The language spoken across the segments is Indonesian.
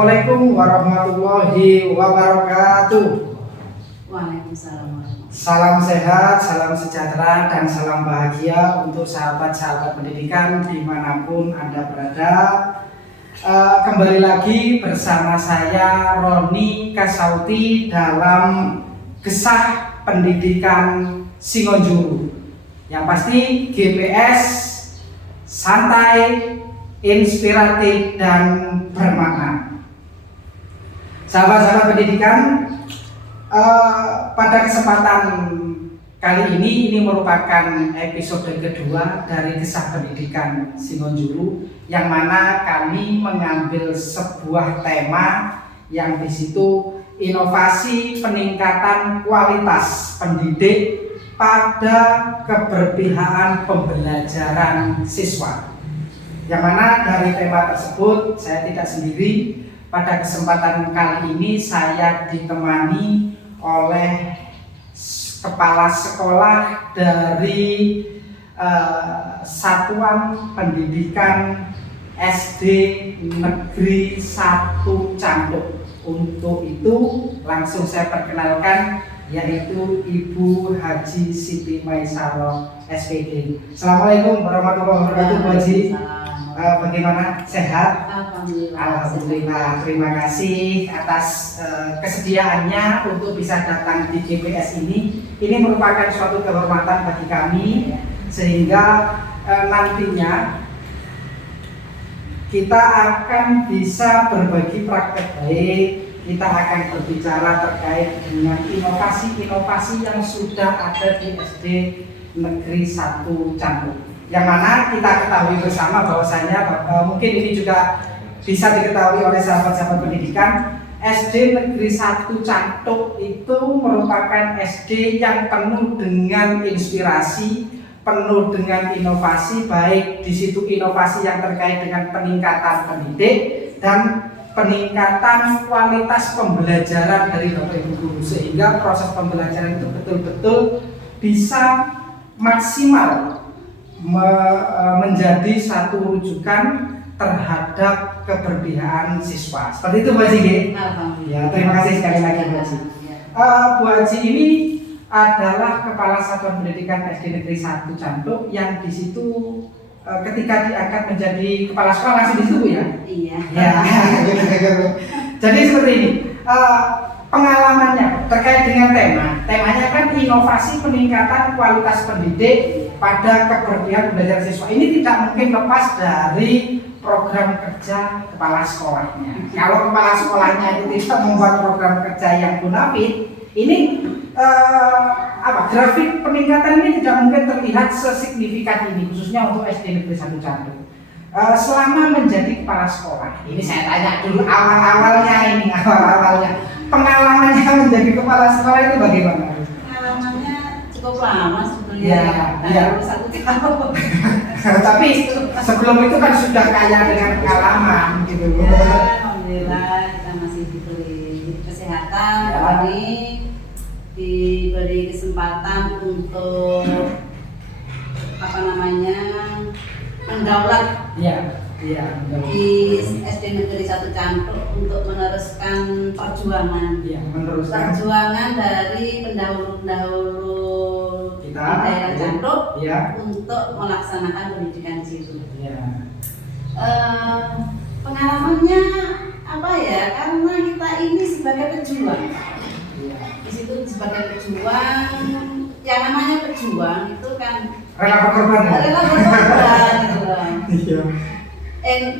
Assalamualaikum warahmatullahi wabarakatuh. Waalaikumsalam. Salam sehat, salam sejahtera, dan salam bahagia untuk sahabat-sahabat pendidikan dimanapun Anda berada. Kembali lagi bersama saya Roni Kasauti dalam Gesah Pendidikan Singonjuru. Yang pasti GPS santai, inspiratif, dan bermakna. Sahabat-sahabat pendidikan, pada kesempatan kali ini merupakan episode kedua dari Gesah Pendidikan Singonjuru, yang mana kami mengambil sebuah tema yang di situ inovasi peningkatan kualitas pendidik pada keberpihakan pembelajaran siswa. Yang mana dari tema tersebut saya tidak sendiri. Pada kesempatan kali ini saya ditemani oleh kepala sekolah dari Satuan Pendidikan SD Negeri 1 Canduk. Untuk itu langsung saya perkenalkan, yaitu Ibu Haji Siti Maisaroh SPD. Assalamualaikum warahmatullahi wabarakatuh, Bu Haji. Bagaimana, sehat? Alhamdulillah. Terima kasih atas kesediaannya untuk bisa datang di GPS ini. Ini merupakan suatu kehormatan bagi kami, sehingga nantinya kita akan bisa berbagi praktek baik. Kita akan berbicara terkait dengan inovasi-inovasi yang sudah ada di SD Negeri 1 Canduk. Yang mana kita ketahui bersama bahwasanya mungkin ini juga bisa diketahui oleh sahabat-sahabat pendidikan, SD Negeri 1 Canduk itu merupakan SD yang penuh dengan inspirasi, penuh dengan inovasi, baik di situ inovasi yang terkait dengan peningkatan pendidik dan peningkatan kualitas pembelajaran dari Bapak Ibu guru, sehingga proses pembelajaran itu betul-betul bisa maksimal menjadi satu rujukan terhadap keberpihakan siswa. Seperti itu Bu Haji. Ya, terima kasih sekali lagi Bu Haji. Bu Haji ini adalah Kepala Satuan Pendidikan SD Negeri 1 Canduk, yang di situ ketika diangkat menjadi kepala sekolah langsung di situ Bu ya? Iya. Ya. Jadi seperti ini. Pengalamannya terkait dengan temanya kan inovasi peningkatan kualitas pendidik pada keberpihakan belajar siswa. Ini tidak mungkin lepas dari program kerja kepala sekolahnya. Kalau kepala sekolahnya itu tidak membuat program kerja yang bonafit, ini grafik peningkatan ini tidak mungkin terlihat sesignifikan ini, khususnya untuk SD Negeri 1 Canduk. Selama menjadi kepala sekolah, ini saya tanya dulu awal-awalnya pengalamannya menjadi kepala sekolah itu bagaimana? Pengalamannya cukup lama sebetulnya. Ya. 1 tahun. Tapi sebelum itu kan sudah kaya dengan pengalaman gitu. Ya, alhamdulillah kita masih diberi kesehatan, diberi kesempatan untuk mendaulat di SD Negeri 1 Canduk untuk meneruskan perjuangan. Perjuangan dari pendahulu-pendahulu kita di daerah Canduk untuk melaksanakan pendidikan di situ. Pengalamannya karena kita ini sebagai pejuang. Di situ sebagai pejuang, yang namanya pejuang itu kan rela berkorban gitu.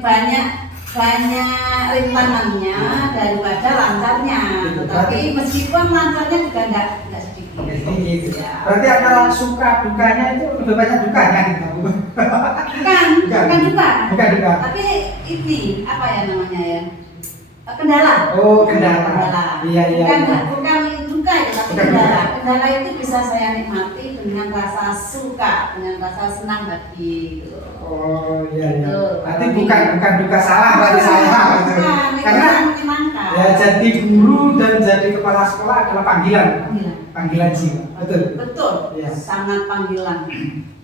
Banyak rintangannya daripada lancarnya. Tetapi meskipun lancarnya juga enggak sedikit. Berarti antara suka dukanya itu lebih banyak dukanya gitu. Bukan duka. Tapi ini kendala. Kendala. Iya. Bukan duka ya, tapi kendala. Kendala itu bisa saya nikmati dengan rasa suka, dengan rasa senang hati. Berarti bukan duka salah berarti saya. Karena jadi guru dan jadi kepala sekolah adalah panggilan jiwa. Betul. Sangat panggilan.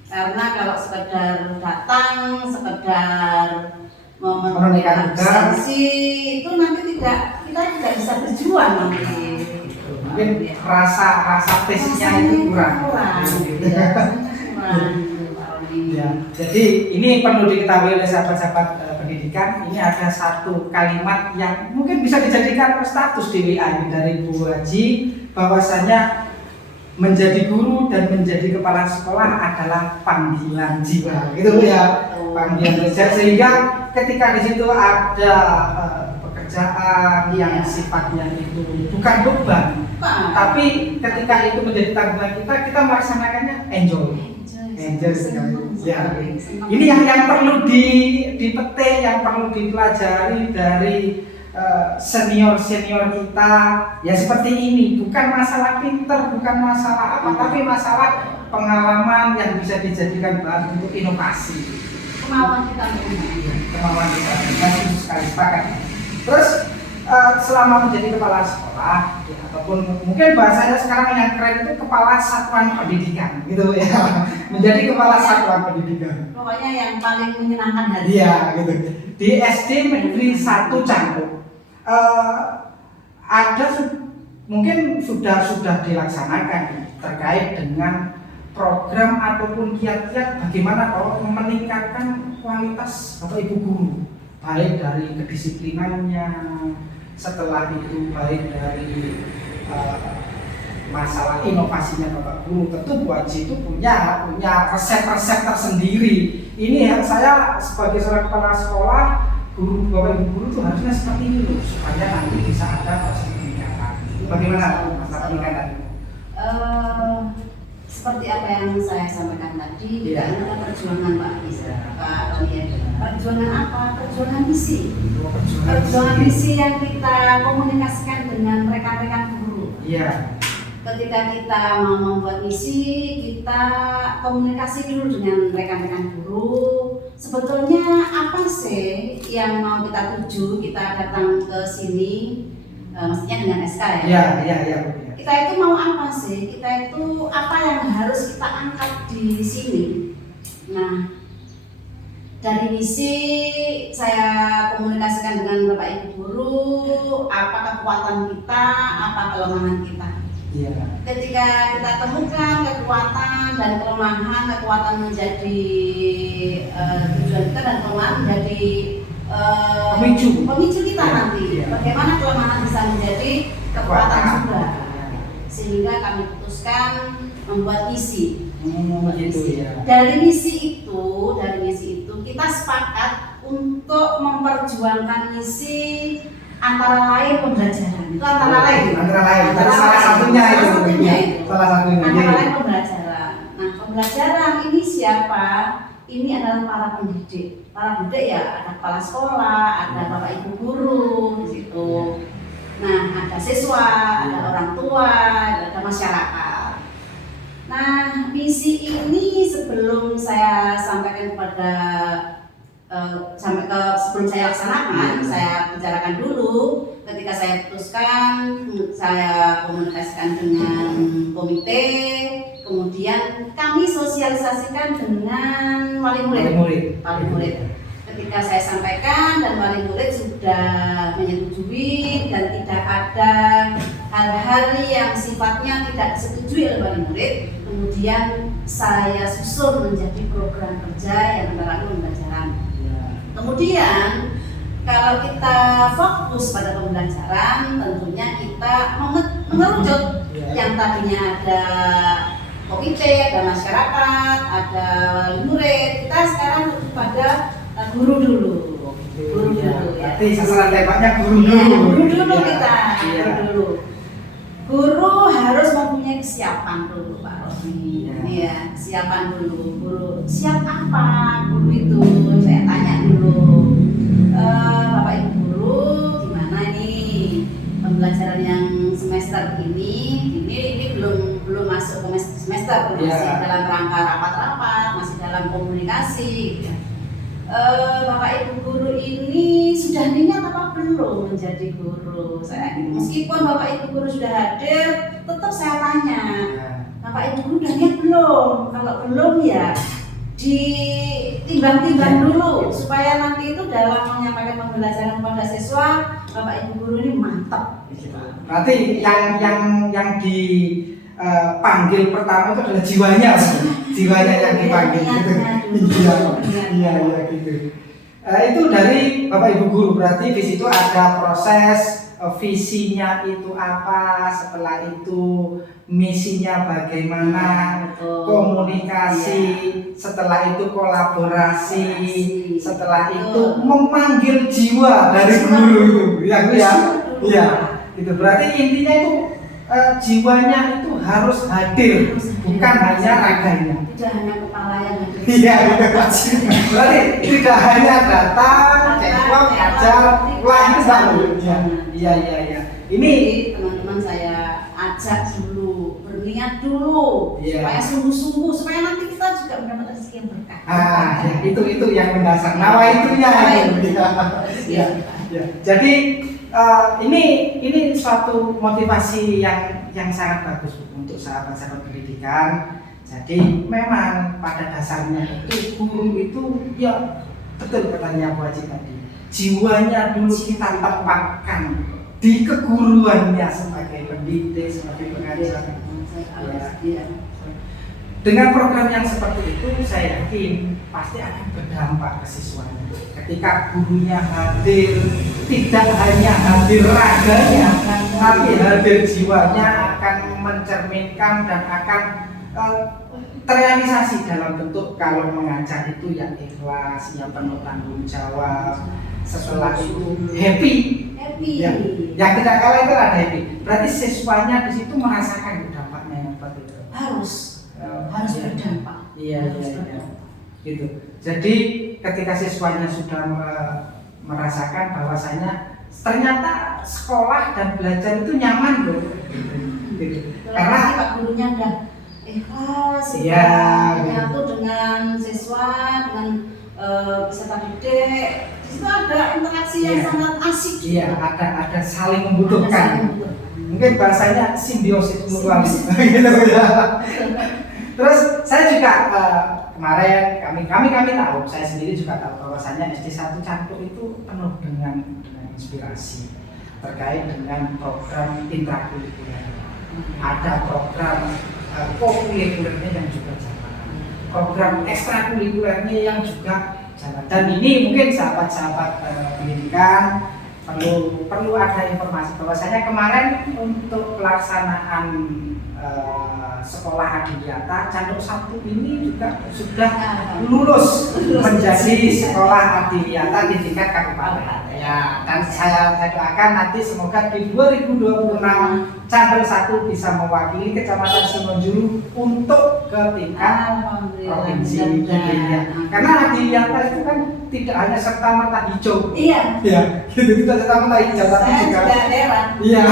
Karena kalau sekedar datang, sekedar menunaikan absensi itu nanti kita tidak bisa berjuang nanti. Mungkin rasa tesnya itu kurang. Ya, jadi ini perlu diketahui oleh sahabat-sahabat pendidikan. Ini ada satu kalimat yang mungkin bisa dijadikan status di WA ini dari Bu Haji, bahwasanya menjadi guru dan menjadi kepala sekolah adalah panggilan jiwa, gitu ya, panggilan jiwa. Sehingga ketika di situ ada pekerjaan yang sifatnya itu bukan beban, tapi ketika itu menjadi tanggungan kita melaksanakannya enjoy sekali. Ya, ini yang perlu dipetik, yang perlu dipelajari dari senior kita. Ya seperti ini, bukan masalah pinter, bukan masalah apa, tapi masalah pengalaman yang bisa dijadikan bahan untuk inovasi. Kemauan kita masih sekali sepakat. Terus selama menjadi kepala sekolah, ya, ataupun mungkin bahasanya sekarang yang keren itu kepala satuan pendidikan, gitu ya. Menjadi kepala satuan pendidikan. Pokoknya yang paling menyenangkan hati. Iya, gitu. Di SD Negeri 1 Cangkup, ada mungkin sudah dilaksanakan terkait dengan program ataupun kiat-kiat bagaimana kalau meningkatkan kualitas Bapak Ibu guru, baik dari kedisiplinannya, setelah itu baik dari masalah inovasinya Bapak Guru. Tentu Bu Haji itu punya resep-resep tersendiri. Ini yang saya sebagai seorang kepala sekolah, guru Bapak Ibu guru itu harusnya seperti itu supaya nanti bisa ada proses peningkatan. Bagaimana masalah peningkatan? Seperti apa yang saya sampaikan tadi, ya. Ini adalah perjuangan Pak Tony. Perjuangan apa? Perjuangan misi. Perjuangan misi yang kita komunikasikan dengan rekan-rekan guru. Iya. Ketika kita mau membuat misi, kita komunikasi dulu dengan rekan-rekan guru. Sebetulnya apa sih yang mau kita tuju? Kita datang ke sini, maksudnya dengan SK ya? Iya. Kita itu mau apa sih? Kita itu apa yang harus kita angkat di sini? Nah, dari misi saya komunikasikan dengan Bapak Ibu guru, apa kekuatan kita, apa kelemahan kita. Iya. Ketika kita temukan kekuatan dan kelemahan, kekuatan menjadi tujuan kita dan kelemahan menjadi pemicu kita nanti. Iya. Bagaimana kelemahan bisa menjadi kekuatan juga. Sehingga kami putuskan membuat misi. Ya. Dari misi itu kita sepakat untuk memperjuangkan misi antara lain pembelajaran. Itu antara lain. Salah satunya itu. Antara lain pembelajaran. Nah, pembelajaran ini siapa? Ini adalah para pendidik. Para pendidik ya ada kepala sekolah, ada Bapak Ibu guru di situ. Nah, ada siswa, ada orang tua, ada masyarakat. Nah, misi ini sebelum saya sampaikan kepada sebelum saya laksanakan, saya bicarakan dulu. Ketika saya putuskan, saya komunikasikan dengan komite, kemudian kami sosialisasikan dengan wali murid. Ketika saya sampaikan dan wali murid sudah menyetujui dan tidak ada hal-hal yang sifatnya tidak disetujui oleh wali murid, kemudian saya susun menjadi program kerja yang antara lain pembelajaran. Kemudian kalau kita fokus pada pembelajaran, tentunya kita mengerucut yang tadinya ada komite, ada masyarakat, ada wali murid. Kita sekarang lebih pada guru dulu. Berarti sasaran tembaknya guru dulu. Guru harus mempunyai kesiapan dulu, Pak Rofi. Iya, kesiapan dulu. Guru siap apa? Guru itu saya tanya dulu. Bapak Ibu guru, gimana nih pembelajaran yang semester ini belum masuk ke semester, masih dalam rangka rapat-rapat, masih dalam komunikasi. Gitu ya. Bapak Ibu guru ini sudah niat apa belum menjadi guru? Meskipun Bapak Ibu guru sudah hadir, tetap saya tanya, Bapak Ibu guru sudah niat belum? Kalau belum ya ditimbang-timbang dulu supaya nanti itu dalam Berarti yang dipanggil pertama itu adalah jiwanya, jiwanya yang dipanggil gitu. Iya gitu. Itu dari Bapak Ibu guru, berarti di situ ada proses visinya itu apa, setelah itu misinya bagaimana, komunikasi, setelah itu kolaborasi, setelah itu memanggil jiwa dari guru itu, ya, itu berarti intinya itu jiwanya itu harus hadir, bukan hanya raganya. Tidak hanya kepala yang hadir. Iya, berarti tidak hanya datang, cekok, ngajar, pulang itu selalu. Iya. Ini teman-teman saya ajak dulu, berniat dulu, supaya sungguh-sungguh, supaya nanti kita juga mendapat rezeki yang berkah. Ya, itu yang mendasar. Nawa itunya. Ya. Jadi ini suatu motivasi yang sangat bagus untuk sahabat-sahabat pendidikan. Jadi memang pada dasarnya itu guru itu ya betul katanya Bu Haji tadi. Jiwanya dulu kita tempatkan di keguruannya sebagai pendidik, sebagai pengajar. Ya. Dengan program yang seperti itu, saya yakin pasti akan berdampak ke siswanya. Ketika gurunya hadir, tidak hanya hadir raganya, tapi hadir jiwanya akan mencerminkan dan akan terrealisasi dalam bentuk kalau mengajar itu yang ikhlas, yang penuh tanggung jawab. Setelah itu happy. Ya, yang tidak kalah itu ada happy. Berarti siswanya di situ merasakan dampaknya yang seperti itu. Harus berdampak. Iya. Gitu. Jadi ketika siswanya sudah merasakan bahwasanya ternyata sekolah dan belajar itu nyaman loh. Gitu. Karena Pak gurunya udah ikhlas, menyatu dengan siswa, dengan peserta didik. Di situ ada interaksi yang sangat asik. Iya, ada saling membutuhkan. Mungkin bahasanya simbiosis mutualis. Gitu ya. Terus saya juga kemarin kami tahu, saya sendiri juga tahu bahwasanya SD 1 Cangkruk itu penuh dengan inspirasi terkait dengan program intrakurikuler. Ada program kokurikulernya yang juga jalan, program ekstrakurikulernya yang juga jalan. Dan ini mungkin sahabat-sahabat pendidikan perlu ada informasi bahwasanya kemarin untuk pelaksanaan sekolah Adiwiyata Cangkruk 1 ini juga sudah lulus menjadi sekolah Adiwiyata di tingkat kabupaten. Ya, dan saya doakan nanti semoga di 2026 Cangkruk 1 bisa mewakili Kecamatan Simonjuru untuk ke tingkat provinsi. Karena Adiwiyata itu kan tidak hanya serta merta hijau. Iya. Ya, gitu tidak serta merta hijau tapi juga heran. Iya.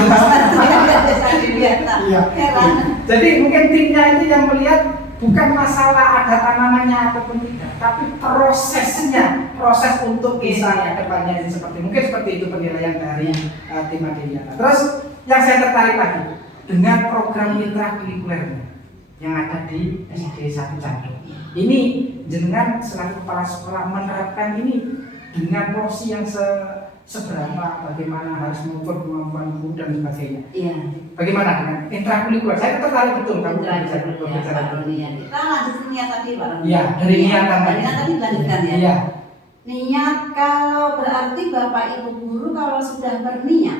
Iya. Heran. Jadi mungkin timnya itu yang melihat bukan masalah ada tanamannya ataupun tidak, tapi proses untuk bisa ke depannya ini seperti itu penilaian dari tim Adiwiyata. Terus yang saya tertarik lagi dengan program intrakurikulernya yang ada di SD 1 Cangkruk. Ini jenengan selaku kepala sekolah menerapkan ini dengan porsi yang seberapa, bagaimana harus mengukur kemampuan guru dan sebagainya. Iya. Bagaimana dengan intrakurikuler? Saya tertarik betul kamu bicara niat. Kita lanjutin niat tadi Pak. Iya, dari niatan tadi. Niat tadi dilanjutkan ya. Iya. Niat kalau berarti Bapak Ibu guru kalau sudah berniat,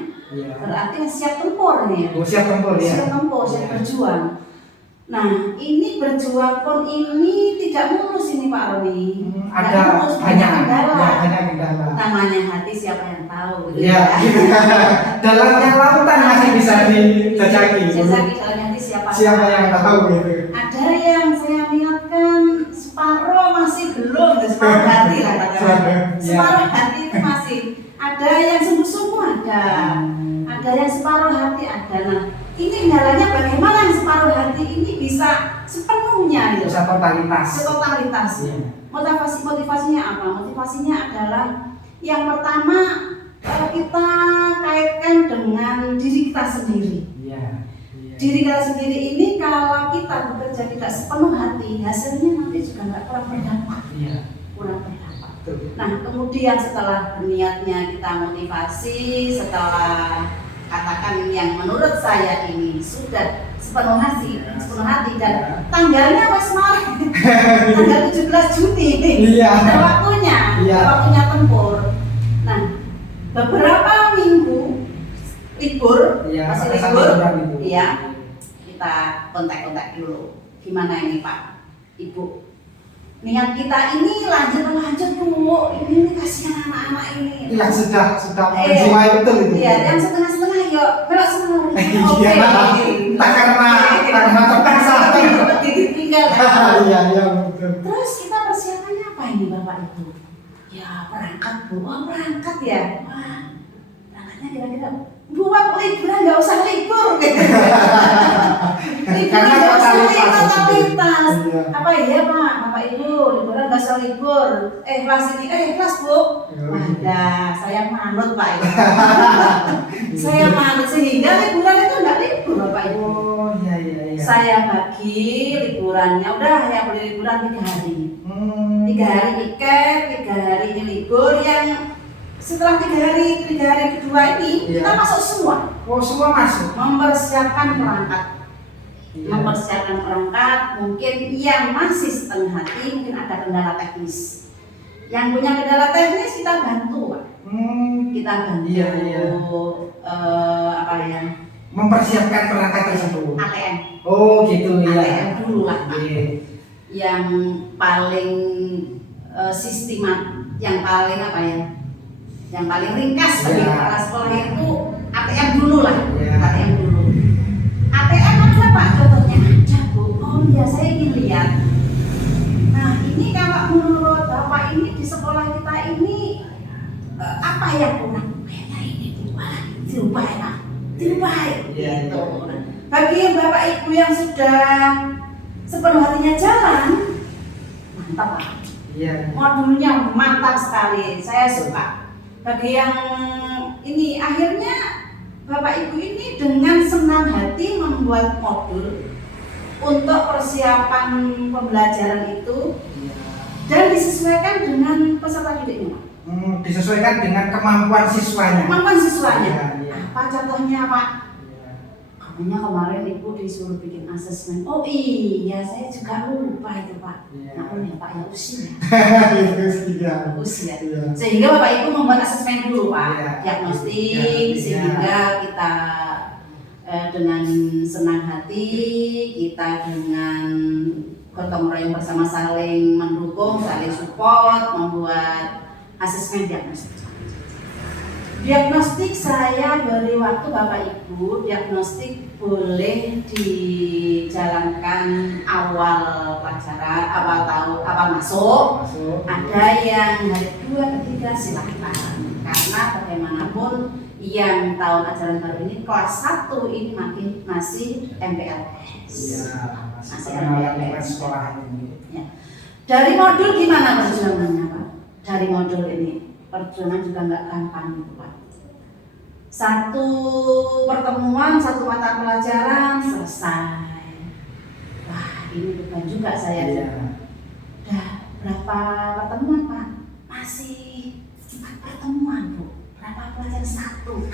berarti siap tempur nih. Siap tempur ya. Siap tempur, siap berjuang. Nah, ini berjuang pun ini tidak mulus ini Pak Roni. Ada banyak kendala. Namanya hati siapa yang tahu gitu. Iya. Dalamnya lautan masih bisa dijajaki. Dalamnya hati siapa yang tahu gitu. Ada yang saya niatkan separuh masih belum, separuh hati lah katakan. Separuh hati itu masih. Ada yang sungguh-sungguh ada. Ada yang separuh hati ada. Nah, ini kendalanya bagaimana yang separuh hati ini bisa sepenuhnya gitu. Bisa totalitas. Ya. Motivasinya apa? Motivasinya adalah yang pertama kita kaitkan dengan diri kita sendiri. Diri kita sendiri ini kalau kita bekerja tidak sepenuh hati, hasilnya nanti juga nggak kurang berdampak. Kurang berdampak. Nah, kemudian setelah berniatnya kita motivasi, setelah katakan yang menurut saya ini sudah sepenuh hati dan tanggalnya wes kemarin tanggal 17 Juni Iya. ada waktunya, Iya. ada waktunya tempur. Nah, beberapa minggu libur, Iya, masih pada saat libur, liburan itu. iya, kita kontak-kontak dulu. Gimana ini Pak, Ibu? Niat kita ini lanjut dulu. Ini kasihan anak-anak ini. Yang sudah menjiwai betul itu. Iya, yang setengah-setengah yuk, belok semua. Iya. Entah karena terpaksa. Ditinggal. Iya, betul. Terus kita persiapannya apa ini Bapak Ibu? Ya berangkat Bu, berangkat ya. Wah, berangkatnya kira-kira buat liburan nggak usah libur gitu. Liburan nggak usah totalitas. Iya. Apa iya Pak, Bapak Ibu liburan nggak usah libur. Kelas ini kelas Bu. Wadah, saya manut Pak Ibu. Saya manut sehingga liburan itu nggak libur Bapak Ibu. Oh iya. Saya bagi liburannya udah ya boleh liburan 3 hari. 3 hari tiket, 3 hari ini libur yang setelah 3 hari kedua ini Iya. kita masuk semua. Oh semua masuk. Mempersiapkan perangkat. Iya. Mempersiapkan perangkat, mungkin yang masih setengah hati mungkin ada kendala teknis. Yang punya kendala teknis kita bantu Pak. Kita bantu Iya. apa ya? Mempersiapkan perangkat tersebut. ATM. Oh gitu ya. ATM dulu lah. Iya. Yang paling sistemat, yang paling apa ya? Yang paling ringkas bagi Iya. kepala sekolah itu ATM dulu lah. Iya. ATM dulu. ATM ada Pak contohnya ada Bu. Oh iya saya ingin lihat. Nah ini kalau menurut Bapak ini di sekolah kita ini apa yang kurang? Kayaknya ini dirubah ya. Dirubah Iya. gitu. Bagi Bapak Ibu yang sudah sepenuh hatinya jalan, mantap Pak. Iya. Modulnya mantap sekali, saya suka. Bagi yang ini akhirnya Bapak Ibu ini dengan senang hati membuat modul untuk persiapan pembelajaran itu Iya. dan disesuaikan dengan peserta didiknya. Disesuaikan dengan kemampuan siswanya. Kemampuan siswanya. Iya. Apa contohnya Pak? Iya. Katanya kemarin Ibu disuruh bikin asesmen. Oh iya, saya juga lupa itu Pak. Iya. Nah, ya Pak ya usia. Iya. Usia. Iya. Sehingga Bapak Ibu membuat asesmen dulu Pak, Iya. diagnostik, Iya. sehingga kita dengan senang hati, kita dengan gotong royong bersama saling mendukung, saling support, membuat asesmen diagnostik. Diagnostik saya beri waktu Bapak Ibu, diagnostik boleh dijalankan awal pelajaran, awal masuk. Ada yang hari 2, ketiga silakan. Karena bagaimanapun yang tahun ajaran baru ini kelas 1 ini masih MPLS. Iya. Masih Pengenalan MPLS. sekolah ini. Ya. Dari modul gimana perjuangannya Pak? Dari modul ini perjuangan juga nggak gampang gitu Pak. Satu pertemuan, satu mata pelajaran selesai. Wah ini bukan juga saya. Iya. Udah berapa pertemuan Pak? Masih 4 pertemuan Bu. Berapa pelajaran? 1.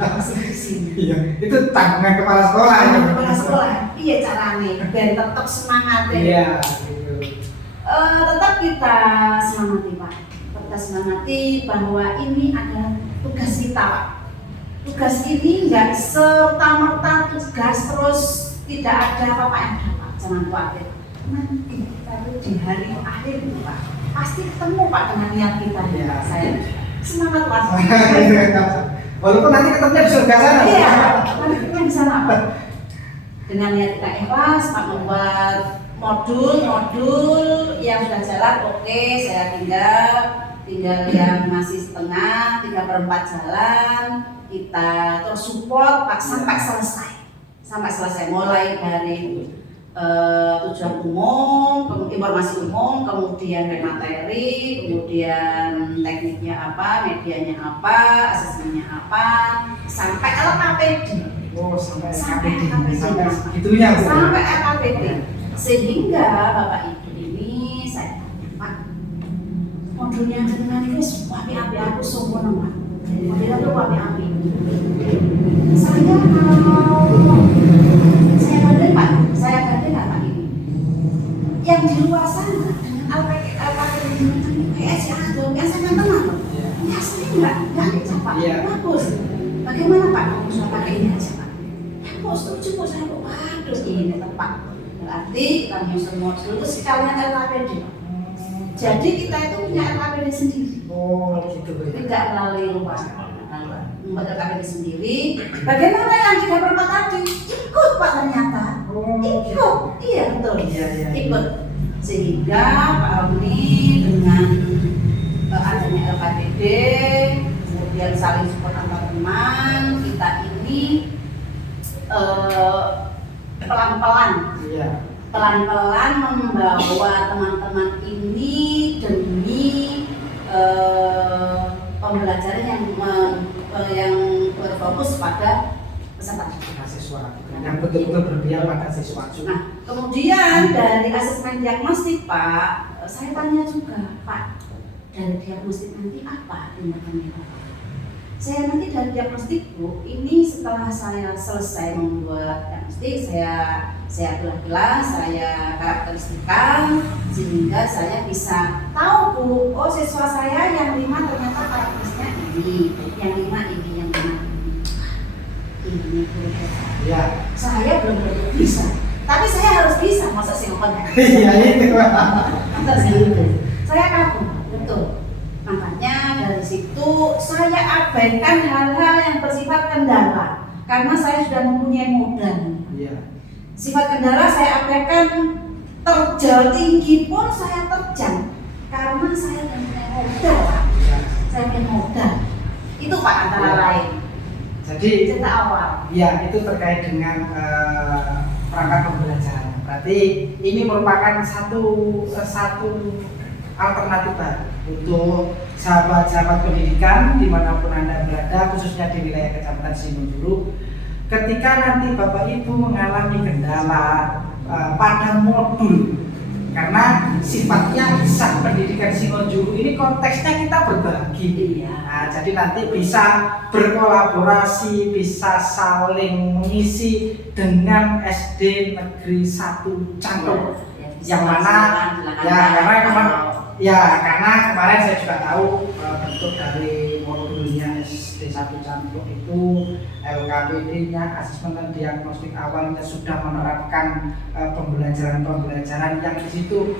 Masih di sini. Iya. Itu tanggungan kepala sekolah. ya. Kepala sekolah, iya caranya biar tetap semangat ya. Iya. Gitu. Tetap kita semangati Pak. Kita semangati bahwa ini adalah tugas kita Pak. Tugas ini nggak serta-merta tugas terus tidak ada apa-apa yang Pak. Jangan khawatir. Nanti kita di hari akhir itu Pak pasti ketemu Pak dengan niat kita. Iya. Saya semangat Pak. Walaupun nanti ketemunya di surga sana. Iya, nanti kita di sana Pak. Dengan niat kita ikhlas Pak membuat modul yang sudah jalan oke, saya tinggal yang masih setengah 3/4 jalan kita terus support Pak sampai selesai mulai dari tujuan umum, informasi umum, kemudian materi, kemudian tekniknya apa, medianya apa, asesmennya apa, sampai LKPD. Oh, sampai Sampai LKPD. Sampai LKPD. segitunya Bu. Sampai LKPD. Sehingga Bapak Ibu ini saya tanya, Pak, modulnya dengan itu api aku sungguh Pak. Jadi modelnya tuh api-api. Saya kalau saya banding Pak, ini. Yang di luar sana dengan alpakir PS ya, yang saya tenang loh. Ya saya nggak bisa Pak, bagus. Bagaimana Pak? Kamu bisa pakai ini aja Pak. Ya kok setuju kok saya kok waduh ini tepat. Berarti kita mau semua dulu sekalian LKPD. Jadi kita itu punya LKPD sendiri. Oh gitu. Tidak melalui rumah. Membuat LKPD sendiri. Bagaimana yang 3/4 tadi? Ikut Pak ternyata. Ikut. Iya betul. Ikut. Sehingga Pak Roni dengan adanya LKPD, kemudian saling support antar teman, kita ini pelan-pelan membawa teman-teman ini demi pembelajaran yang berfokus pada peserta siswa yang betul-betul berpihak pada siswa. Nah, kemudian dari asesmen diagnostik Pak, saya tanya juga Pak, dari diagnostik nanti apa tindakannya Pak? Saya nanti dari diagnostik Bu, ini setelah saya selesai membuat diagnostik, saya belah-belah, saya karakteristikan sehingga saya bisa tahu Bu, oh siswa saya yang 5 ternyata karakteristiknya ini, yang 5 ini, yang 5 ini. Ya. Saya belum tentu bisa, tapi saya harus bisa, masa sih Iya itu. Saya kagum, betul. Makanya dari situ saya abaikan hal-hal yang bersifat kendala karena saya sudah mempunyai modal. Iya. Sifat kendala saya abaikan, terjal tinggi pun saya terjang karena saya punya modal. Ya. Saya punya modal. Itu Pak antara lain. Jadi cerita awal. Ya itu terkait dengan perangkat pembelajaran. Berarti ini merupakan satu alternatif untuk sahabat-sahabat pendidikan dimanapun Anda berada, khususnya di wilayah Kecamatan Simonjuru. Ketika nanti Bapak Ibu mengalami kendala pada modul, karena sifatnya kisah pendidikan Simonjuru ini konteksnya kita berbagi. Nah, jadi nanti bisa berkolaborasi, bisa saling mengisi dengan SD Negeri 1 Cangkok. Yang mana karena kemarin saya juga tahu bentuk dari modulnya SD 1 Cangkok itu LKPD-nya, asesmen dan diagnostik awalnya sudah menerapkan pembelajaran yang di situ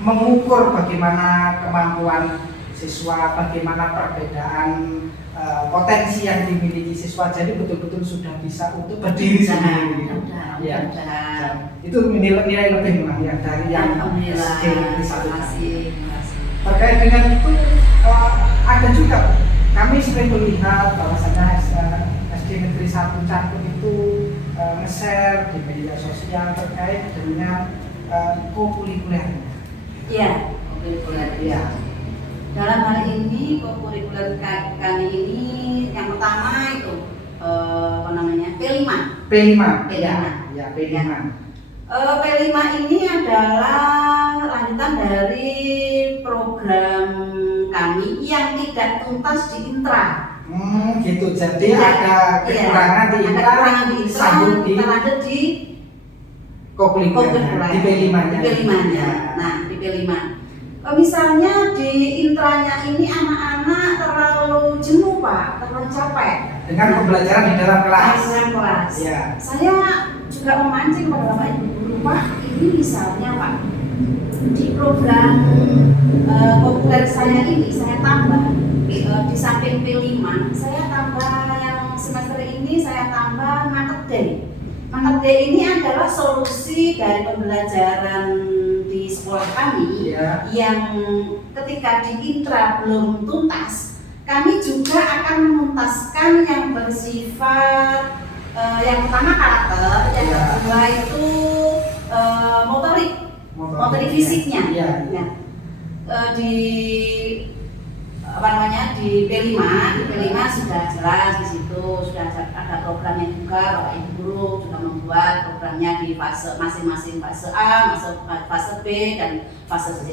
mengukur bagaimana kemampuan siswa, bagaimana perbedaan potensi yang dimiliki siswa, jadi betul-betul sudah bisa untuk berdiri sendiri. Ya, itu nilai lebih memang ya dari yang SD Negeri 1 Cangkok. Terkait dengan itu ada juga kami sering melihat bahwasanya SD Negeri 1 Cangkok itu nge-share di media sosial terkait dengan kokurikuler. Iya, kokurikuler. Ya. Dalam hal ini kokurikuler kami ini yang pertama itu P5. Ya, P5. P5 ini adalah lanjutan dari program kami yang tidak tuntas di intra. Gitu. Jadi ada kekurangan di intra, sambung di kokurikuler di P5-nya. Nah, di P5. Misalnya di intranya ini anak-anak terlalu jenuh Pak, terlalu capek dengan pembelajaran di dalam kelas. Ya. Saya juga memancing pada Bapak Ibu guru Pak, ini misalnya Pak di program populer saya ini saya tambah di samping P5 saya tambah yang semester ini saya tambah market day. Market day ini adalah solusi dari pembelajaran di sekolah kami yang ketika di intra belum tuntas, kami juga akan menuntaskan yang bersifat yang pertama karakter, yang kedua itu motorik fisiknya. Di di P5 sudah jelas di situ sudah ada programnya juga. Bapak Ibu guru juga membuat programnya di fase masing-masing, fase A, fase B dan fase C,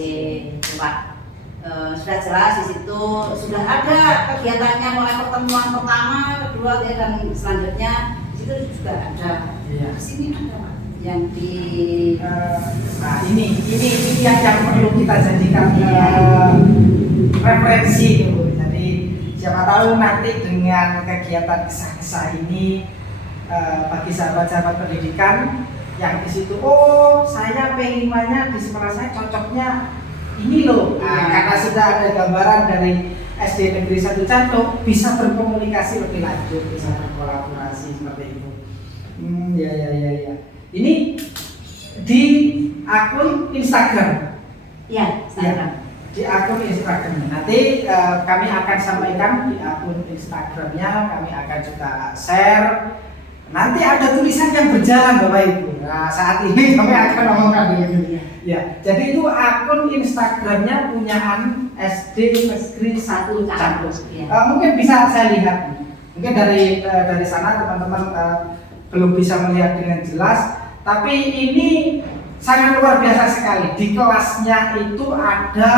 Pak. sudah jelas di situ, sudah ada kegiatannya mulai pertemuan pertama, kedua, dan selanjutnya di situ juga ada. Iya. Di sini ada Pak, yang di nah ini yang perlu kita jadikan referensi gitu. Jadi siapa tahu nanti dengan kegiatan kisah-kisah ini bagi sahabat-sahabat pendidikan yang di situ, oh saya P5-nya di sekolah saya cocoknya ini loh. Nah, karena sudah ada gambaran dari SD Negeri 1 Cantuk, bisa berkomunikasi lebih lanjut, bisa berkolaborasi seperti itu. Ya. Ini di akun Instagram. ya Instagram. Di akun Instagram. Nanti kami akan sampaikan di akun Instagramnya, kami akan juga share. Nanti ada tulisan yang berjalan Bapak Ibu. Nah, saat ini kami akan ngomongkan dulu. Ya, jadi itu akun Instagramnya punyaan SD Negeri 1 Cantuk. Mungkin bisa saya lihat. Mungkin dari sana teman-teman belum bisa melihat dengan jelas. Tapi ini sangat luar biasa sekali. Di kelasnya itu ada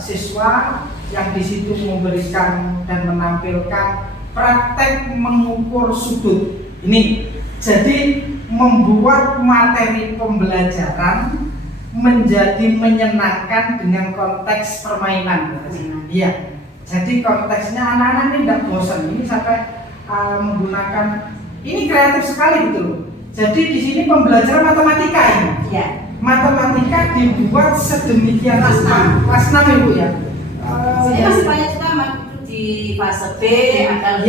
siswa yang di situ memberikan dan menampilkan praktek mengukur sudut. Ini jadi membuat materi pembelajaran menjadi menyenangkan dengan konteks permainan. Iya. Jadi konteksnya anak-anak ini tidak bosan. Ini sampai menggunakan, ini kreatif sekali gitu loh. Jadi di sini pembelajaran matematika ini. Ya. Matematika dibuat sedemikian rupa. Kelas 6 Ibu ya. Ini masih banyak juga di fase B ada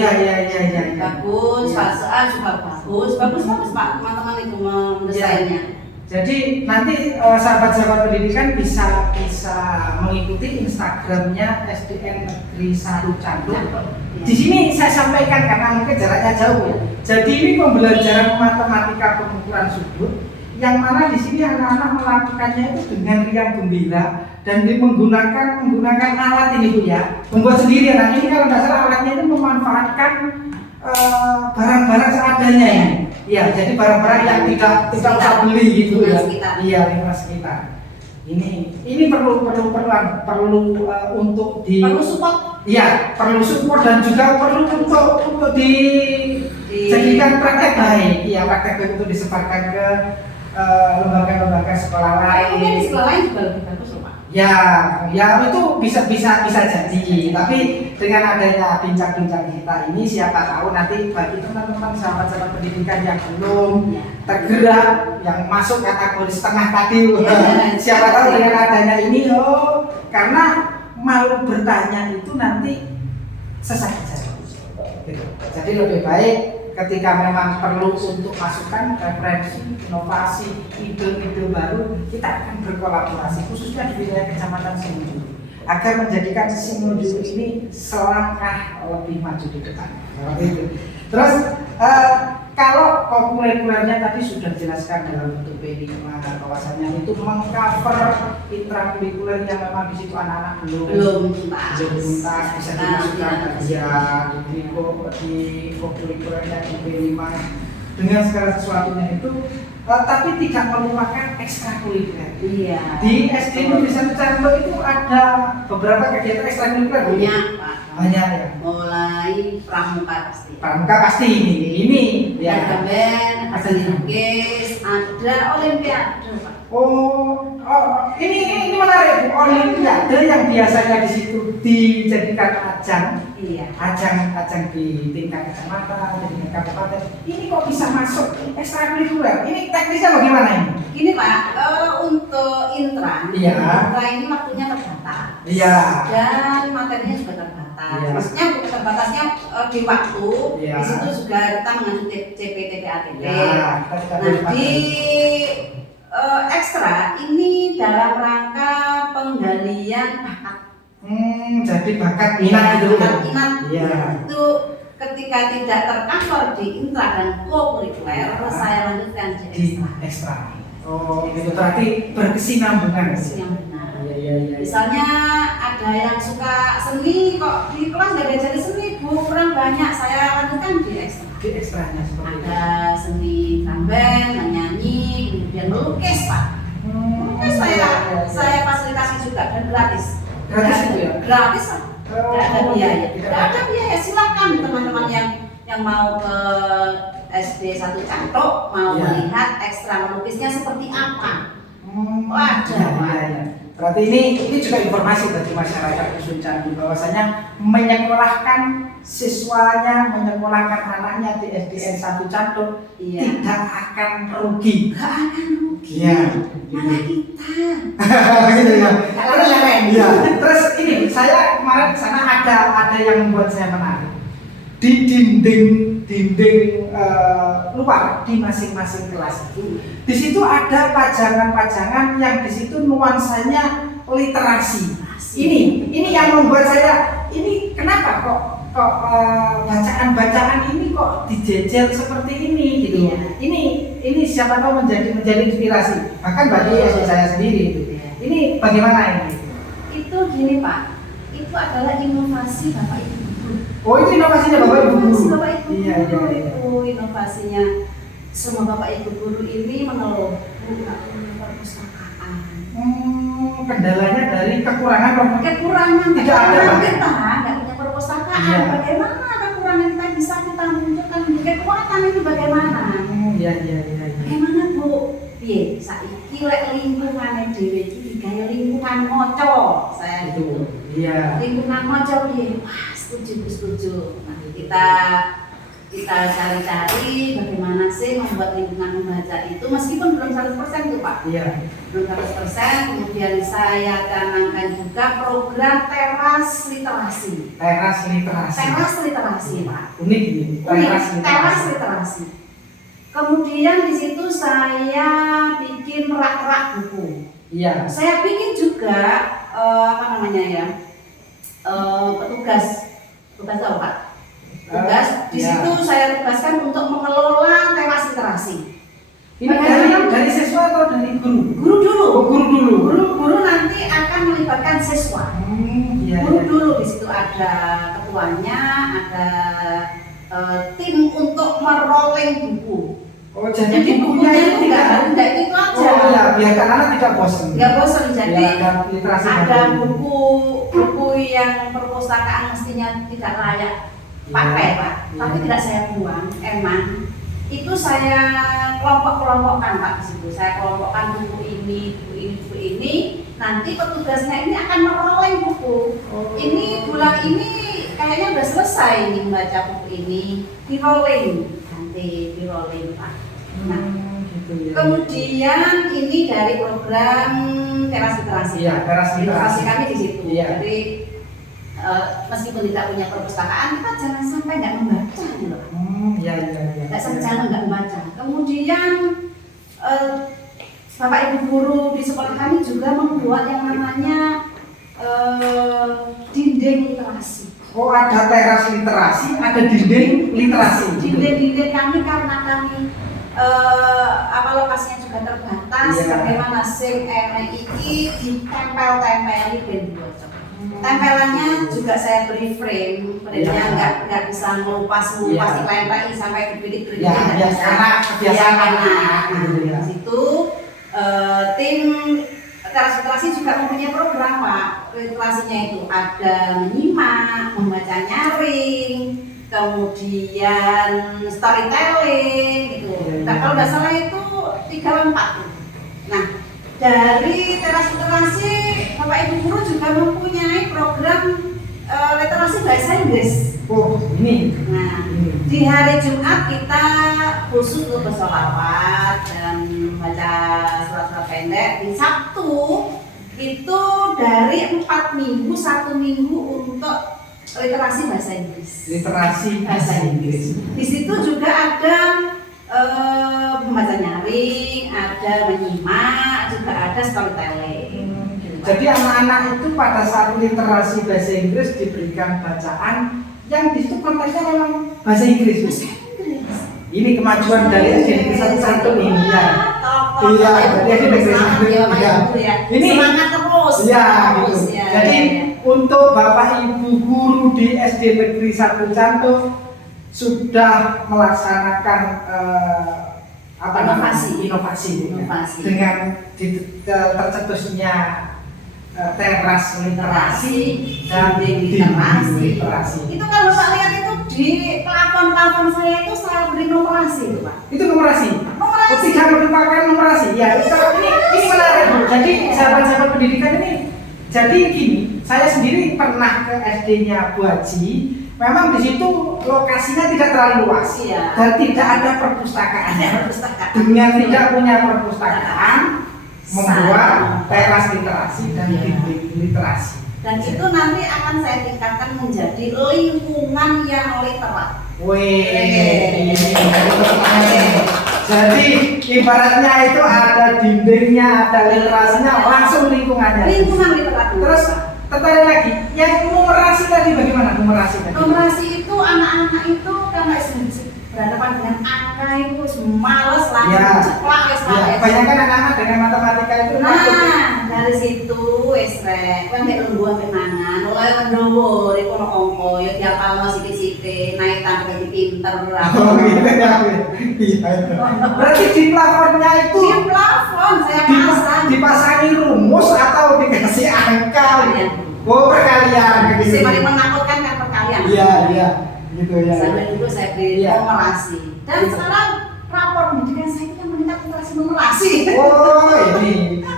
bagus, fase A juga bagus Pak, teman-teman itu mendesainnya. Jadi nanti sahabat-sahabat pendidikan bisa mengikuti Instagramnya SDN Negeri 1 Cantuk. Di sini saya sampaikan karena mungkin jaraknya jauh ya. Jadi ini pembelajaran matematika pengukuran sudut yang mana di sini anak-anak melakukannya itu dengan riang gembira dan menggunakan alat ini Bu ya, membuat sendiri. Nah ini kalau nggak salah alatnya itu memanfaatkan barang-barang seadanya ya. Iya, jadi barang-barang yang tidak usah beli gitu ya. Iya, lingkungan sekitar. Ini perlu untuk perlu support. Iya, perlu support dan juga perlu untuk dijadikan praktek baik. Iya, praktek baik untuk disebarkan ke lembaga-lembaga sekolah lain. Mungkin di sekolah lain juga lebih bagus loh Pak. Ya itu bisa jadi. Tapi dengan adanya bincang-bincang kita ini, siapa tahu nanti bagi teman-teman sahabat-sahabat pendidikan yang belum tergerak, yang masuk kategori setengah tadi, siapa tahu dengan adanya ini, karena mau bertanya itu nanti sesat saja. Gitu. Jadi lebih baik ketika memang perlu untuk masukan, referensi, inovasi, ide-ide baru, kita akan berkolaborasi khususnya di wilayah Kecamatan Sinuju agar menjadikan Sinuju ini selangkah lebih maju di depan. Terus kalau kurikulernya tadi sudah dijelaskan dalam bentuk P5, bahwasanya itu mengcover intrakurikuler yang memang di situ anak-anak belum tuntas bisa dimasukkan bagian di kurikulernya di P5 dengan segala sesuatunya itu, tapi tidak melupakan ekstrakurikuler. Iya. Di SD Negeri 1 Cantuk itu ada beberapa kegiatan ekstrakurikuler. Banyak Pak. Banyak ya. Mulai pramuka pasti. Pramuka pasti ini ya. Ada band, ada lukis, ada olimpiade Pak. Ini menarik Bu. Olimpiade yang biasanya di situ dijadikan ajang. Iya. Ajang di tingkat kecamatan, di tingkat kabupaten. Ini kok bisa masuk ekstrakurikuler? Ini teknisnya bagaimana ini? Gini Pak, untuk intra ini waktunya terbatas. Iya. Dan materinya juga terbatas. Iya. Maksudnya terbatasnya di waktu. Iya. Di situ juga kita mengacu CPTPATT. Ya, Nah di ekstra ini dalam rangka penggalian bakat. Jadi bakat minat itu. Minat itu ketika tidak tercover di intra dan co-curricular, saya lanjutkan di ekstra. Itu berarti berkesinambungan. Iya. Misalnya ada yang suka seni, kok di kelas nggak diajari seni, Bu, kurang banyak, saya lanjutkan di ekstra. Di ekstranya seperti itu. Ada seni drum band, menyanyi, kemudian melukis Pak. Melukis saya fasilitasi juga dan gratis. Gratis itu ya? Gratis lah. Tidak ada biaya. Tidak Tidak ada biaya. Silakan teman-teman yang mau ke SD 1 Cantok mau melihat ekstra melukisnya seperti apa. Wah, berarti ini juga informasi bagi masyarakat Dusun Candi bahwasanya menyekolahkan siswanya, menyekolahkan anaknya di SDN 1 Cantok tidak akan rugi. Tidak akan rugi. Iya. Malah kita. Gitu ya. Terus ini saya kemarin sana ada yang membuat saya menarik. Di dinding luar di masing-masing kelas itu, di situ ada pajangan-pajangan yang di situ nuansanya literasi. Ini yang membuat saya ini kenapa kok bacaan-bacaan ini kok dijejel seperti ini gitu. Ini siapa tahu menjadi inspirasi bahkan bagi saya sendiri gitu. Ini bagaimana ini? Itu gini Pak, itu adalah inovasi Bapak Ibu. Oh, itu inovasinya Bapak Ibu guru. Bapak Ibu guru itu inovasinya. Semua Bapak Ibu guru ini mengeluh nggak punya perpustakaan. Kendalanya dari kekurangan tidak ada kita nggak punya perpustakaan. Bagaimana kekurangan kita bisa kita munculkan kekuatan itu bagaimana? Bagaimana Bu? Piye saiki lek lingkungan dhewe iki digawe lingkungan maca. Saya itu. Lingkungan maca piye? Setuju. Nanti kita cari-cari bagaimana sih membuat lingkungan membaca itu meskipun belum 100% tuh Pak. Belum 100%. Kemudian saya canangkan juga program teras literasi. Teras literasi Pak. Unik ini. Teras literasi. Kemudian di situ saya bikin rak-rak buku. Saya bikin juga petugas apa Pak? Tugas di situ saya tugaskan untuk mengelola teras literasi. Ini dari siswa atau dari guru? Guru dulu. Guru nanti akan melibatkan siswa. Guru dulu di situ ada ketuanya, ada tim untuk merolling buku. Oh, jadi bukunya itu tidak itu aja. Oh iya, biar anak tidak bosan. Nggak bosan, jadi ada baru. buku yang perpustakaan mestinya tidak layak pakai Pak, tapi tidak saya buang. Emang itu saya kelompok-kelompokkan Pak di situ. Saya kelompokkan buku ini. Nanti petugasnya ini akan merolling buku. Ini bulan ini kayaknya udah selesai nih membaca buku ini, di rolling Pak. Nah, kemudian ini dari program teras literasi. Teras literasi kami di situ. Jadi meskipun tidak punya perpustakaan, kita jangan sampai nggak membaca gitu. Jangan nggak membaca. Kemudian Bapak Ibu guru di sekolah kami juga membuat yang namanya dinding literasi. Oh, ada teras literasi, ada dinding literasi. Dinding kami karena kami lokasinya juga terbatas. Bagaimana sing iki ditempel-tempeli ben bocor. Tempelannya juga saya beri frame-nya nggak bisa ngelupas dilempari sampai dibidik karena kebiasaan di situ tim teras literasi juga mempunyai program Pak. Literasinya itu ada menyimak, membaca nyaring, kemudian storytelling gitu. Nah, kalau nggak salah itu 3 4. Nah, dari teras literasi Bapak Ibu guru juga mempunyai program literasi bahasa Inggris. Oh, ini. Nah, di hari Jumat kita khusus untuk bersolawat dan membaca surat-surat pendek. Di Sabtu itu dari 4 minggu 1 minggu untuk literasi bahasa Inggris. Di situ juga ada membaca nyaring, ada menyimak, juga ada storytelling. Jadi anak-anak itu pada saat literasi bahasa Inggris diberikan bacaan yang di situ konteksnya memang bahasa Inggris. Ini kemajuan dari SD Negeri 1 ini ya. Jadi SD Negeri 1 ya. Ini semangat terus. Gitu. Jadi untuk Bapak Ibu guru di SD Negeri 1 Cantok sudah melaksanakan inovasi dengan tercetusnya teras literasi dan literasi. Itu kalau Bapak lihat itu di plafon saya itu saya beri numerasi, Pak. Itu numerasi. Tidak melupakan numerasi. Ya, ini menarik. Jadi sahabat-sahabat pendidikan ini, jadi gini, saya sendiri pernah ke SD-nya Bu Haji. Memang di situ lokasinya tidak terlalu luas dan tidak ada perpustakaan. Dengan tidak punya perpustakaan, membuat teras literasi dan bimbing literasi. Dan itu nanti akan saya tingkatkan menjadi lingkungan yang literat. Jadi ibaratnya itu ada dindingnya, ada literasinya, langsung lingkungannya. Lingkungan literat. Terus tertarik lagi, yang numerasi tadi bagaimana numerasi tadi? Numerasi itu anak-anak itu karena berhadapan dengan angka itu males lah, ceplak kebanyakan anak-anak dengan matematika itu. Nah, dari situ kan kayak lungguan kenangan, mulai mendowo, di kono ongko, ya tiap kalau siti-siti, naik tangga jadi pinter. Oh gitu ya, iya. Berarti di plafonnya itu? Di plafon saya pasang. Dipasangi rumus atau dikasih angka? Oh perkalian. Bisa paling menakutkan kan perkalian. Iya, gitu ya. Sampai dulu saya beri numerasi. Dan sekarang rapor pendidikan saya itu yang meningkat literasi numerasi. Oh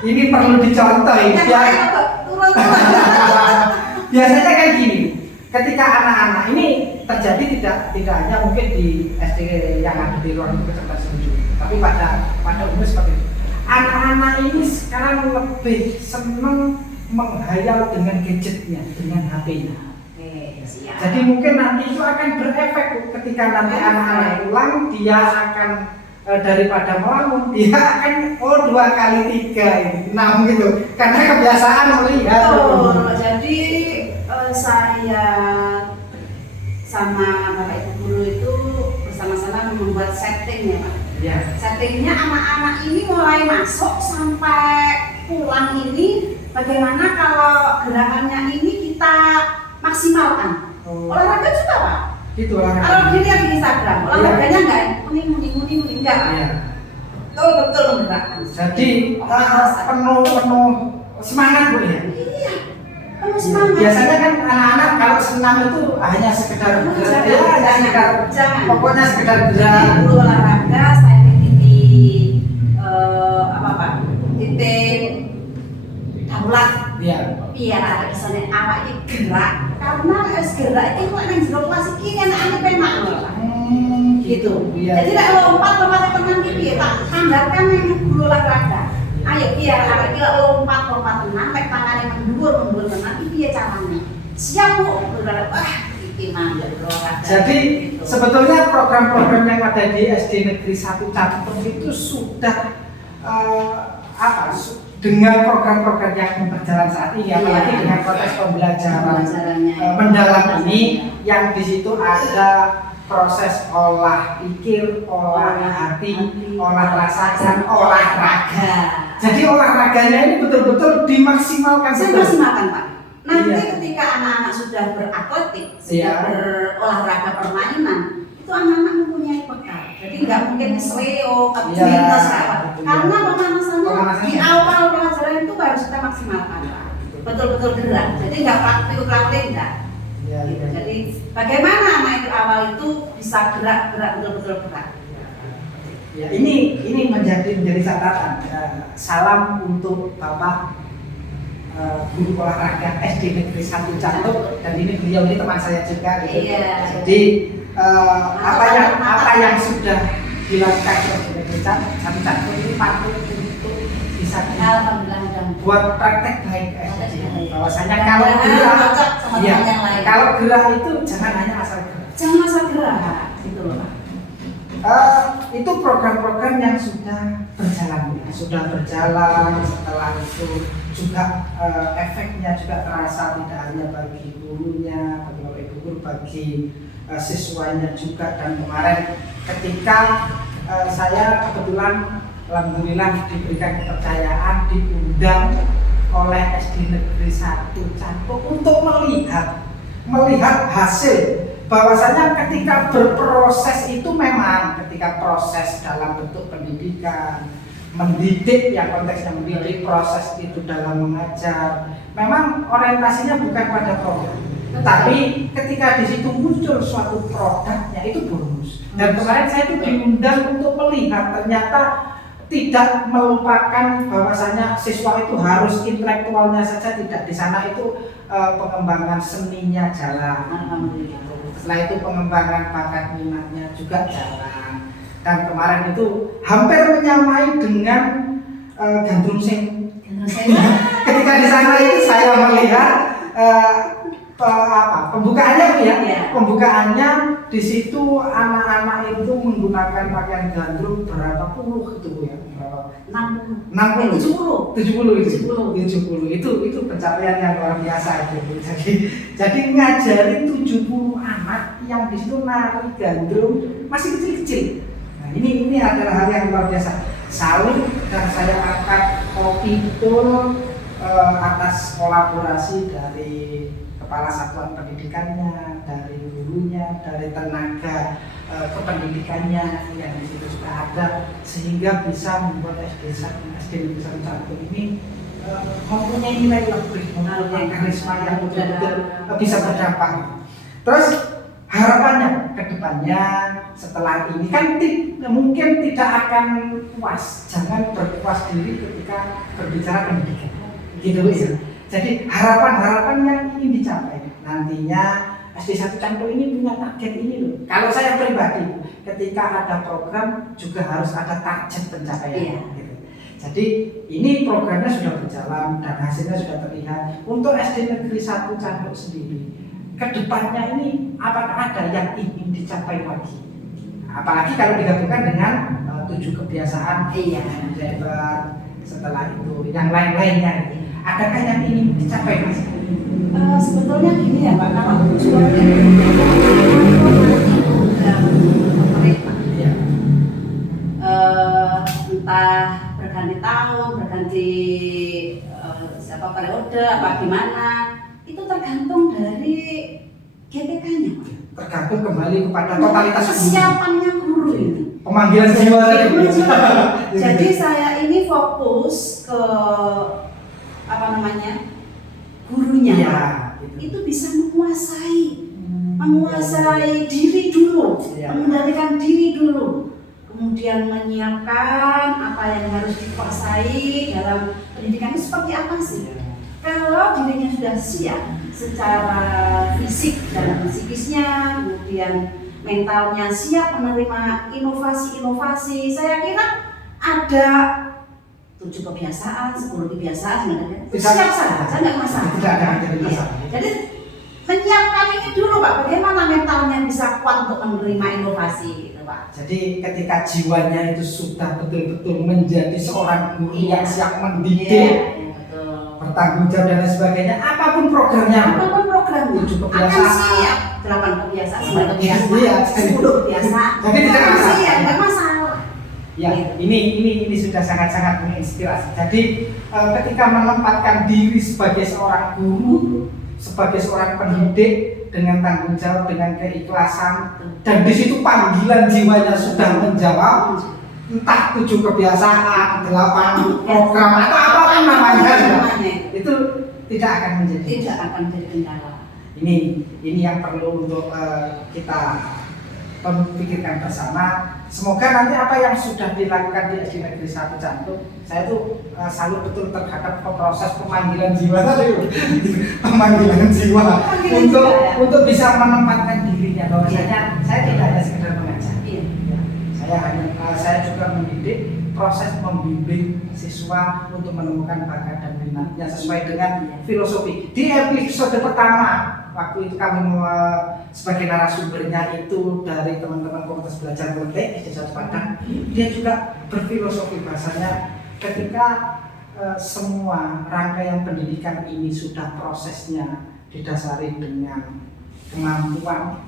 ini perlu dicontoh ya. Biasanya kan gini, ketika anak-anak ini terjadi tidak hanya mungkin di SD yang ada di ruang kecerdasan menuju, tapi pada umumnya seperti itu. Anak-anak ini sekarang lebih senang menghayal dengan gadgetnya, dengan HP-nya. Jadi mungkin nanti itu akan berefek ketika nanti anak-anak pulang, dia akan daripada melamun, dia akan 2 kali 3, 6 gitu, karena kebiasaan melihat. Jadi saya sama Bapak Ibu guru itu bersama-sama membuat setting ya Pak. Ya. Settingnya anak-anak ini mulai masuk sampai pulang ini, bagaimana kalau gerakannya ini kita maksimalkan. Olahraga juga Pak. Itu olahraga. Kalau dilihat di Instagram, olahraganya enggak muni enggak. Iya. Betul menggerakkan. Jadi penuh semangat Bu ya. Iya. Penuh semangat. Biasanya kan anak-anak kalau senam itu hanya sekedar pokoknya sekedar gerak. Guru olahraga saya titik titik daulat. Iya. Biar ada kesannya awak ini gerak. Karena gerak itu kok nang jero kelas iki anak-anak penak lho Pak. Gitu. Iya. Jadi nek lompat teman iki tak sandarkan nang guru olahraga. Ayo biar anak iki lompat tenang, tek tangane mendur tenang iki piye caranya? Siap Bu. Wah, iki mangga olahraga. Jadi sebetulnya program-program yang ada di SD Negeri 1 Campur itu sudah dengan program-program yang berjalan saat ini, apalagi dengan proses pembelajaran mendalam ini, yang di situ ada proses olah pikir, olah hati, olah rasa, dan olahraga. Jadi olahraganya ini betul-betul dimaksimalkan. Dimaksimalkan Pak. Nanti ketika anak-anak sudah beratletik, sudah berolahraga permainan, itu anak-anak mempunyai bekal. Jadi nggak mungkin kesleo, kejuitas, karena pemanasannya di awal pelajaran itu harus kita maksimalkan, Pak. Betul-betul gerak. Jadi nggak praktik enggak. Gitu. Jadi bagaimana anak itu awal itu bisa gerak betul-betul gerak. Ya, ini menjadi catatan. Salam untuk Bapak guru olahraga SD Negeri 1 Catuk, dan ini beliau ini teman saya juga gitu. Iya. Jadi apa yang sudah dilakukan oleh Negeri 1 Catuk ini patut untuk bisa buat praktek baik SD. Bahwasanya kalau gerak itu jangan hanya asal gerak. Jangan asal gerak, gitu loh Pak. Itu program-program yang sudah berjalan, setelah itu juga efeknya juga terasa tidak hanya bagi gurunya, bagi Bapak Ibu guru, bagi siswanya juga. Dan kemarin ketika saya kebetulan alhamdulillah diberikan kepercayaan, diundang oleh SD Negeri 1 Campur untuk melihat hasil bahwasanya ketika berproses itu memang ketika proses dalam bentuk pendidikan, mendidik, yang konteksnya mendidik, proses itu dalam mengajar, memang orientasinya bukan pada program. Tapi ketika di situ muncul suatu produknya itu bonus. Dan kemarin saya itu diundang untuk melihat ternyata tidak melupakan bahwasanya siswa itu harus intelektualnya saja, tidak. Di sana itu pengembangan seninya jalan. Setelah itu pengembangan bakat minatnya juga jalan. Dan kemarin itu hampir menyamai dengan gandrung sing. Ketika di sana itu saya melihat pembukaannya Bu ya. Pembukaannya di situ anak-anak itu menggunakan pakaian gandrung berapa puluh itu Bu ya? Berapa? 70 itu pencapaian yang luar biasa itu Bu. Jadi ngajarin 70 anak yang di situ nari gandrung masih kecil-kecil. Nah, ini adalah hal yang luar biasa. Salut dan saya angkat topi betul atas kolaborasi dari kepala satuan pendidikannya, dari gurunya, dari tenaga kependidikannya yang di situ sudah ada, sehingga bisa membuat SD Negeri 1 Cantuk ini mempunyai nilai lebih, mempunyai karisma yang betul-betul bisa berdampak. Terus harapannya ke depannya setelah ini kan mungkin tidak akan puas, jangan berpuas diri ketika berbicara pendidikan, gitu ya. Jadi harapan-harapan yang ingin dicapai nantinya SD 1 Cantuk ini punya target ini loh. Kalau saya pribadi, ketika ada program juga harus ada target pencapaian. Gitu. Jadi ini programnya sudah berjalan dan hasilnya sudah terlihat. Untuk SD Negeri 1 Cantuk sendiri, kedepannya ini apakah ada yang ingin dicapai lagi? Apalagi kalau digabungkan dengan 7 kebiasaan, setelah itu yang lain-lainnya. Adakah yang ingin dicapai Mas? Sebetulnya gini ya Pak, kalau tujuan dari pemerintah, entah berganti tahun, berganti periode, apa gimana, itu tergantung dari GTK-nya. Tergantung kembali kepada totalitas kesiapannya guru ini. Pemanggilan jiwa tadi. Jadi saya ini fokus ke gurunya, ya, itu bisa menguasai diri dulu, mengendalikan diri dulu, kemudian menyiapkan apa yang harus dikuasai dalam pendidikan itu seperti apa sih. Kalau dirinya sudah siap secara fisik dan psikisnya, kemudian mentalnya siap menerima inovasi-inovasi, saya kira ada 7 kebiasaan, 10 kebiasaan sebenarnya siap saja, nggak masalah. Tidak ada masalah. Jadi menyiapkan ini dulu Pak, bagaimana mentalnya bisa kuat untuk menerima inovasi gitu Pak. Jadi ketika jiwanya itu sudah betul-betul menjadi seorang guru yang siap mendidik, bertanggung jawab dan lain sebagainya, apapun programnya, 7 kebiasaan, akan siap 8 kebiasaan, 9 kebiasaan, 10 kebiasaan, jadi tidak siap, nggak masalah. Ya, ini sudah sangat-sangat menginspirasi. Jadi ketika menempatkan diri sebagai seorang guru, sebagai seorang pendidik dengan tanggung jawab, dengan keikhlasan, dan di situ panggilan jiwanya sudah menjawab, entah 7 kebiasaan, 8 program atau apapun namanya, itu tidak akan menjadi kendala. Ini yang perlu untuk kita pikirkan bersama. Semoga nanti apa yang sudah dilakukan di SD Negeri 1 Cantuk, saya tuh salut betul terhadap proses pemanggilan jiwa tadi, pemanggilan jiwa untuk bisa menempatkan dirinya bahwasanya saya tidak hanya sekedar mengajar. Saya juga mendidik, proses membimbing siswa untuk menemukan bakat dan minatnya sesuai dengan filosofi. Di episode pertama, waktu itu kami sebagai narasumbernya itu dari teman-teman komunitas belajar politik di Desa Padang, dia juga berfilosofi bahasanya ketika semua rangkaian pendidikan ini sudah prosesnya didasari dengan kemampuan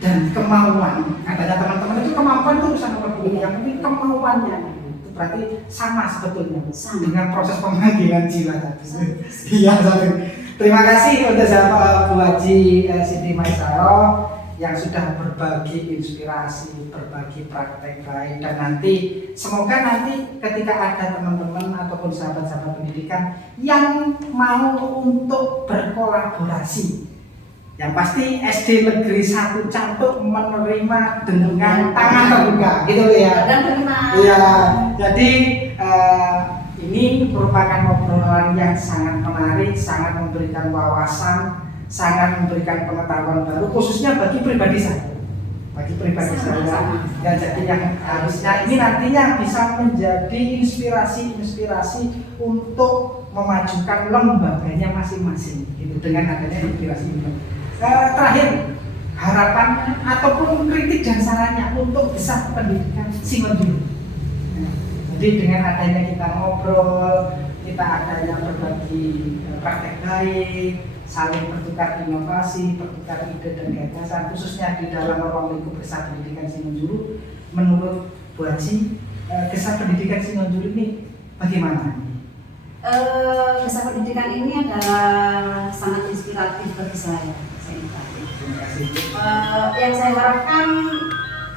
dan kemauan. Katanya teman-teman itu kemampuan itu urusan nomor 2, yang penting kemauannya itu berarti sama sebetulnya dengan proses pemanggilan jiwa tadi. Iya, terima kasih untuk Bu Haji Siti Maisaro yang sudah berbagi inspirasi, berbagi praktek baik, dan nanti semoga nanti ketika ada teman-teman ataupun sahabat-sahabat pendidikan yang mau untuk berkolaborasi, yang pasti SD Negeri 1 Cantuk menerima dengan tangan terbuka, gitu ya. Iya, jadi ini merupakan obrolan yang sangat menarik, sangat memberikan wawasan, sangat memberikan pengetahuan baru, khususnya bagi pribadi saya. Bagi pribadi saya, dan jadi yang harusnya ini nantinya bisa menjadi inspirasi untuk memajukan lembaganya masing-masing, gitu, dengan adanya inspirasi ini. Terakhir, harapan ataupun kritik dan sarannya untuk Gesah Pendidikan Singonjuru. Jadi dengan adanya kita ngobrol, kita adanya berbagi praktek baik, saling bertukar inovasi, bertukar ide dan gagasan, khususnya di dalam ruang lingkup Gesah Pendidikan Singonjuru. Menurut Bu Haji, Gesah Pendidikan Singonjuru ini bagaimana? Gesah Pendidikan ini adalah sangat inspiratif bagi saya. Terima kasih. Yang saya harapkan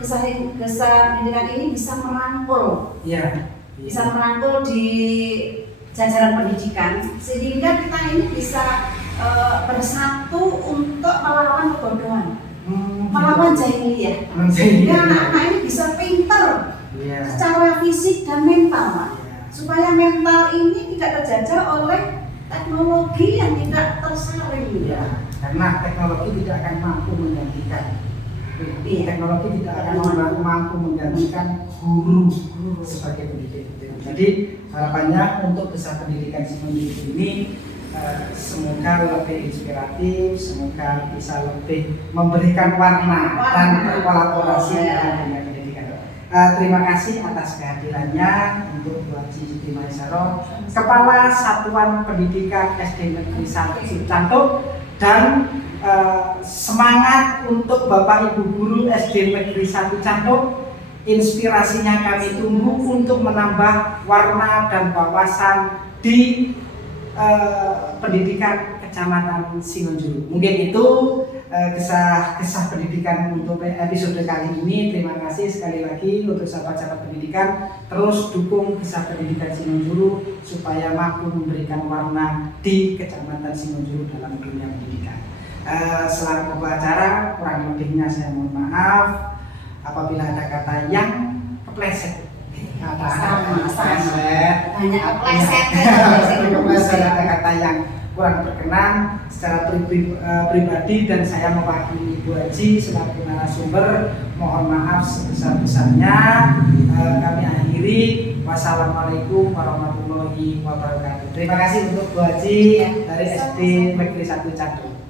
Gesah Pendidikan ini bisa merangkul, bisa merangkul di jajaran pendidikan, sehingga kita ini bisa bersatu untuk melawan kebodohan, melawan jahiliyah, sehingga anak-anak ini bisa pintar secara fisik dan mental, supaya mental ini tidak terjajah oleh teknologi yang tidak tersaring. Karena teknologi tidak akan mampu menggantikan, teknologi tidak akan mampu menggantikan guru sebagai pendidik. Jadi harapannya untuk Gesah Pendidikan Singonjuru ini semoga lebih inspiratif, semoga bisa lebih memberikan warna dan berkolaborasi dengan dunia pendidikan. Terima kasih atas kehadirannya untuk Bu Haji Siti Maisaro, Kepala Satuan Pendidikan SD Negeri 1 Cantuk, dan semangat untuk Bapak Ibu Guru SD Negeri 1 Cantuk. Inspirasinya kami tunggu untuk menambah warna dan wawasan di pendidikan Kecamatan Singonjuru. Mungkin itu Gesah Pendidikan untuk episode kali ini. Terima kasih sekali lagi untuk sahabat-sahabat pendidikan. Terus dukung Gesah Pendidikan Singonjuru supaya mampu memberikan warna di Kecamatan Singonjuru dalam dunia pendidikan. Selaku pembicara, kurang lebihnya saya mohon maaf apabila ada kata yang kepleset. Ada kata yang kurang berkenan secara pribadi, dan saya mewakili Ibu Haji selaku narasumber, mohon maaf sebesar-besarnya. Kami akhiri. Wassalamualaikum warahmatullahi wabarakatuh. Terima kasih untuk Bu Haji dari SD Negeri 1 Cantuk.